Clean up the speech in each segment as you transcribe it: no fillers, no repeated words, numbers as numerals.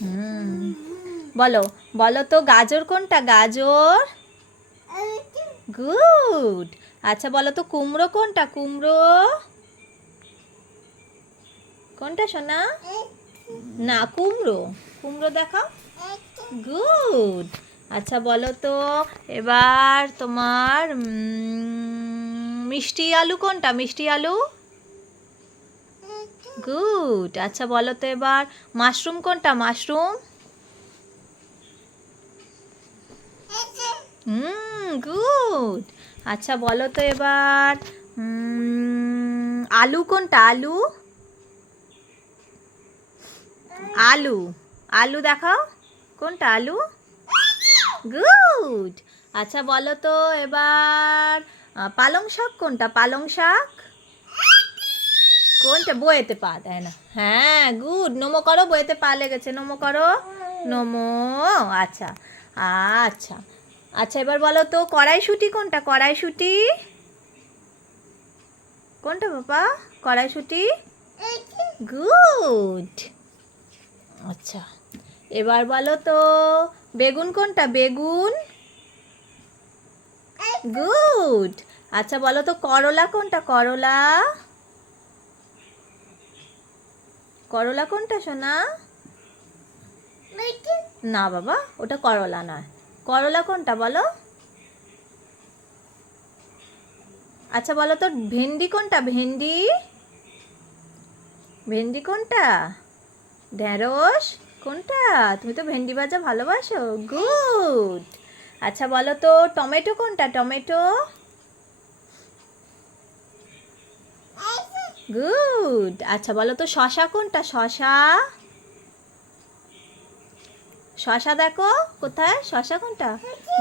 হুম, বলো বলো তো গাজর কোনটা? গাজর। গুড। আচ্ছা বলো তো কুমড়ো কোনটা? কুমড়ো কোনটা সোনা? না, কুমড়ো। কুমড়ো দেখাও। গুড। আচ্ছা বলো তো এবার তোমার মিষ্টি আলু কোনটা? মিষ্টি আলু। গুড। আচ্ছা বলো তো এবার মাশরুম কোনটা? মাশরুম। গুড। আচ্ছা বলো তো এবার আলু কোনটা? আলু। আলু। আলু দেখাও। কোনটা আলু? গুড। আচ্ছা বলো তো এবার পালং শাক কোনটা? পালং শাক। কোনটা? বইয়েতে পা দেয় না। হ্যাঁ, গুড। নমো করো, বইয়েতে পা লেগেছে, নমো করো। নমো। আচ্ছা। আচ্ছা। আচ্ছা এবার বলো তো কড়াইশুঁটি কোনটা? কড়াইশুঁটি। কোনটা বাবা? কড়াইশুঁটি। গুড। আচ্ছা এবার বলো তো বেগুন কোনটা? বেগুন। গুড। আচ্ছা বলো তো করলা কোনটা? করলা। করলা কোনটা সোনা? না বাবা, ওটা করলা নয়। করলা কোনটা বলো? আচ্ছা বলো তো ভেন্ডি কোনটা? ভেন্ডি। ভেন্ডি কোনটা? ঢেঁড়স কোনটা? তুমি তো ভেন্ডি ভাজা ভালোবাসো। গুড। আচ্ছা বলো তো টমেটো কোনটা? টমেটো। গুড। আচ্ছা বলো তো শশা কোনটা? শশা। শশা দেখো কোথায়? শশা কোনটা?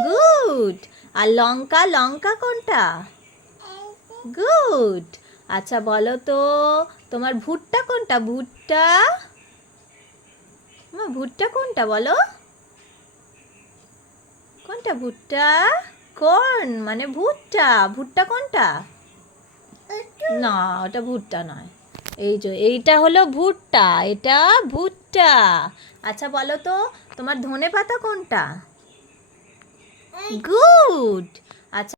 গুড। আর লঙ্কা, লঙ্কা কোনটা? গুড। আচ্ছা বলো তো তোমার ভুট্টা কোনটা? ভুট্টা। ভুট্টা কোনটা বলো? কোনটা ভুট্টা? কর্ন মানে ভুট্টা। ভুট্টা কোনটা? না, ওটা ভুট্টা নয়। এই যে এইটা হলো ভুট্টা, এটা ভুট্টা। আচ্ছা বলো তো তোমার ধনে পাতা কোনটা? গুড। আচ্ছা